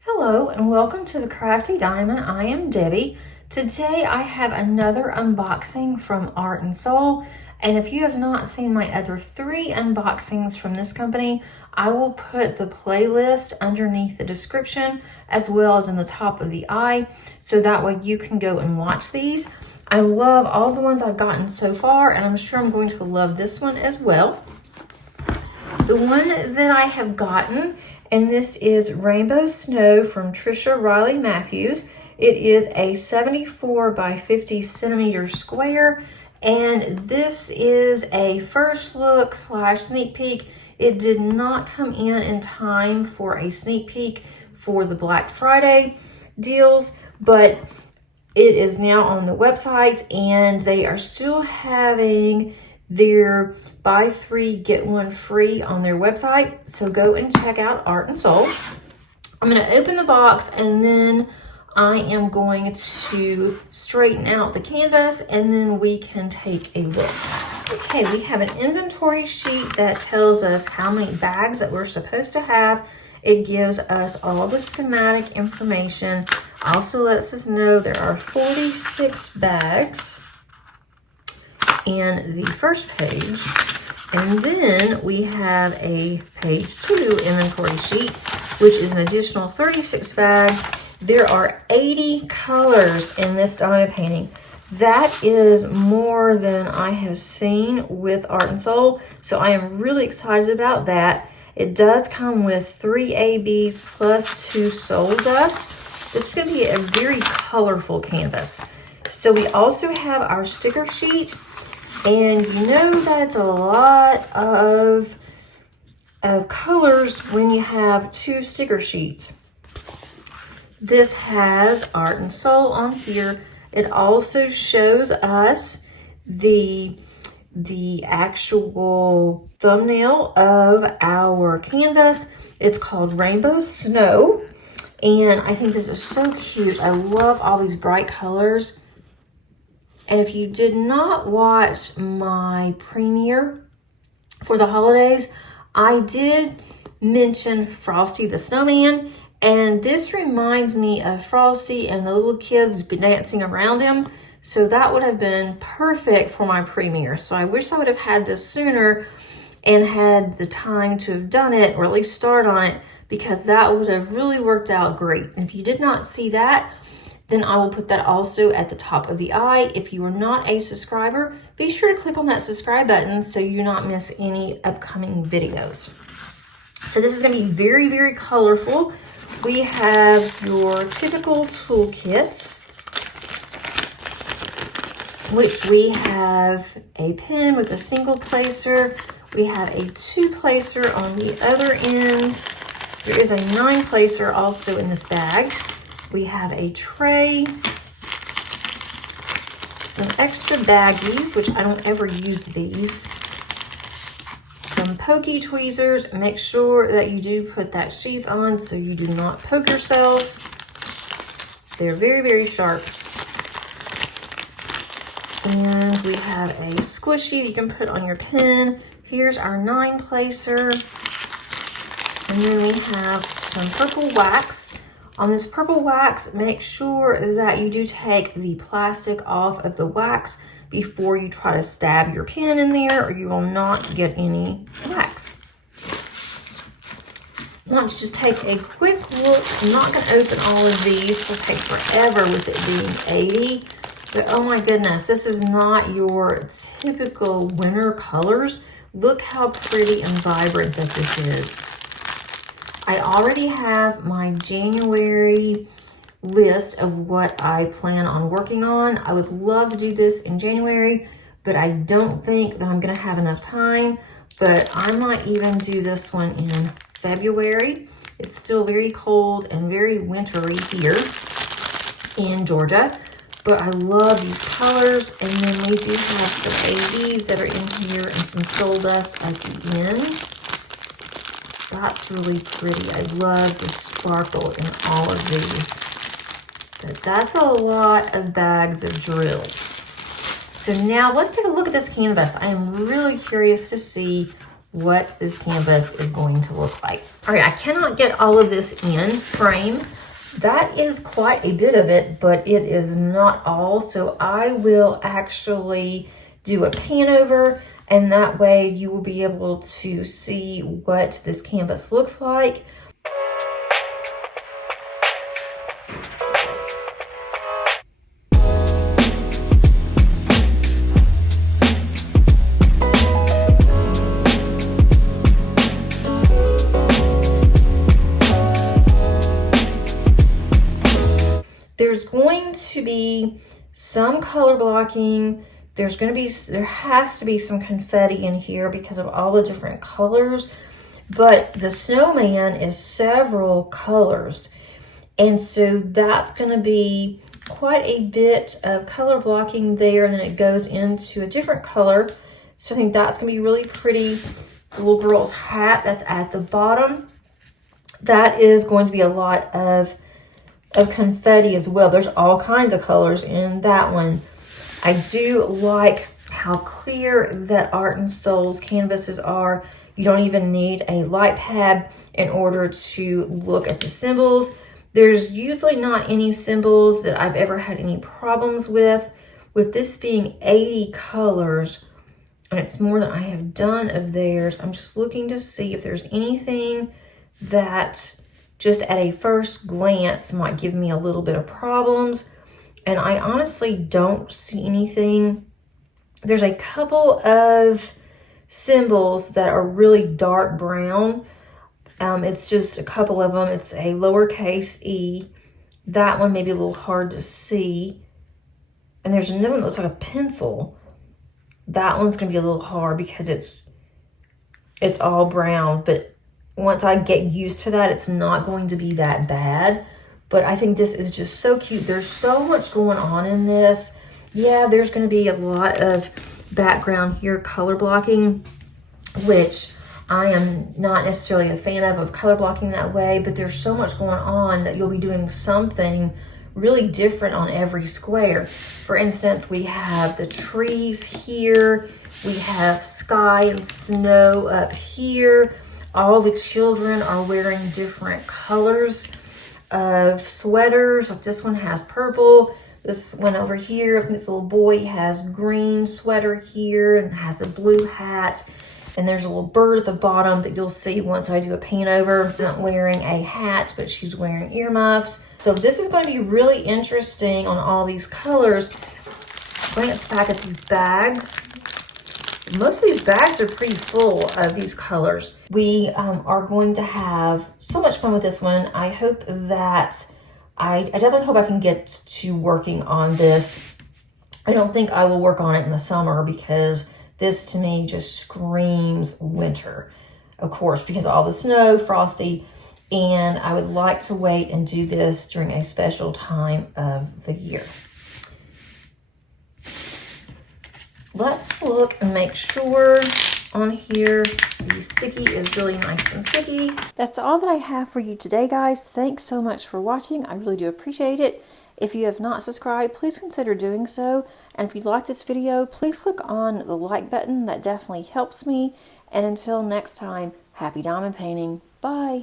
Hello and welcome to the Crafty Diamond. I am Debbie. Today I have another unboxing from Art and Soul, and if you have not seen my other 3 unboxings from this company, I will put the playlist underneath the description as well as in the top of the eye, so that way you can go and watch these. I love all the ones I've gotten so far, and I'm sure I'm going to love this one as well. The one that I have gotten, and this is Rainbow Snow from Trisha Riley Matthews. It is a 74 by 50 centimeter square, and this is a first look / sneak peek. It did not come in time for a sneak peek for the Black Friday deals, but it is now on the website, and they are still having their buy 3 get 1 free on their website, so go and check out Art and Soul. I'm going to open the box, and then I am going to straighten out the canvas, and then we can take a look. Okay, we have an inventory sheet that tells us how many bags that we're supposed to have. It gives us all the schematic information. Also lets us know there are 46 bags in the first page, and then we have a page 2 inventory sheet, which is an additional 36 bags. There are 80 colors in this diamond painting. That is more than I have seen with Art and Soul, so I am really excited about that. It does come with 3 ABs plus 2 soul dust. This is going to be a very colorful canvas. So we also have our sticker sheet. And you know that it's a lot of colors when you have 2 sticker sheets. This has Art and Soul on here. It also shows us the actual thumbnail of our canvas. It's called Rainbow Snow. And I think this is so cute. I love all these bright colors. And if you did not watch my premiere for the holidays, I did mention Frosty the Snowman, and this reminds me of Frosty and the little kids dancing around him. So that would have been perfect for my premiere. So I wish I would have had this sooner and had the time to have done it, or at least start on it, because that would have really worked out great. And if you did not see that, then I will put that also at the top of the eye. If you are not a subscriber, be sure to click on that subscribe button so you not miss any upcoming videos. So this is going to be very, very colorful. We have your typical toolkit, which we have a pen with a single placer. We have a 2-placer on the other end. There is a 9-placer also in this bag. We have a tray, some extra baggies, which I don't ever use these, some pokey tweezers. Make sure that you do put that sheath on so you do not poke yourself. They're very, very sharp. And we have a squishy that you can put on your pen. Here's our 9-placer. And then we have some purple wax. On this purple wax, make sure that you do take the plastic off of the wax before you try to stab your pen in there, or you will not get any wax. I want you to just take a quick look. I'm not going to open all of these. It'll take forever with it being 80. But oh my goodness, this is not your typical winter colors. Look how pretty and vibrant that this is. I already have my January list of what I plan on working on. I would love to do this in January, but I don't think that I'm going to have enough time. But I might even do this one in February. It's still very cold and very wintry here in Georgia, but I love these colors. And then we do have some ABs that are in here and some soul dust at the end. That's really pretty. I love the sparkle in all of these. But that's a lot of bags of drills. So now let's take a look at this canvas. I am really curious to see what this canvas is going to look like. All right, I cannot get all of this in frame. That is quite a bit of it, but it is not all. So I will actually do a pan over, and that way you will be able to see what this canvas looks like. There's going to be some color blocking. There has to be some confetti in here because of all the different colors. But the snowman is several colors. And so that's going to be quite a bit of color blocking there. And then it goes into a different color. So I think that's going to be really pretty. The little girl's hat that's at the bottom. That is going to be a lot of confetti as well. There's all kinds of colors in that one. I do like how clear that Art and Soul's canvases are. You don't even need a light pad in order to look at the symbols. There's usually not any symbols that I've ever had any problems with. With this being 80 colors, and it's more than I have done of theirs, I'm just looking to see if there's anything that just at a first glance might give me a little bit of problems. And I honestly don't see anything. There's a couple of symbols that are really dark brown. It's just a couple of them. It's a lowercase e. That one may be a little hard to see. And there's another one that looks like a pencil. That one's going to be a little hard because it's all brown. But once I get used to that, it's not going to be that bad. But I think this is just so cute. There's so much going on in this. Yeah, there's going to be a lot of background here, color blocking, which I am not necessarily a fan of color blocking that way. But there's so much going on that you'll be doing something really different on every square. For instance, we have the trees here. We have sky and snow up here. All the children are wearing different colors of sweaters. Like this one has purple. This one over here, I think this little boy has green sweater here and has a blue hat. And there's a little bird at the bottom that you'll see once I do a pan over. She's not wearing a hat, but she's wearing earmuffs. So this is going to be really interesting on all these colors. Glance back at these bags. Most of these bags are pretty full of these colors. We are going to have so much fun with this one. I hope that, I definitely hope I can get to working on this. I don't think I will work on it in the summer because this to me just screams winter. Of course, because of all the snow, Frosty, and I would like to wait and do this during a special time of the year. Let's look and make sure on here the sticky is really nice and sticky. That's all that I have for you today, guys. Thanks so much for watching. I really do appreciate it. If you have not subscribed, please consider doing so. And if you like this video, please click on the like button. That definitely helps me. And until next time, happy diamond painting. Bye.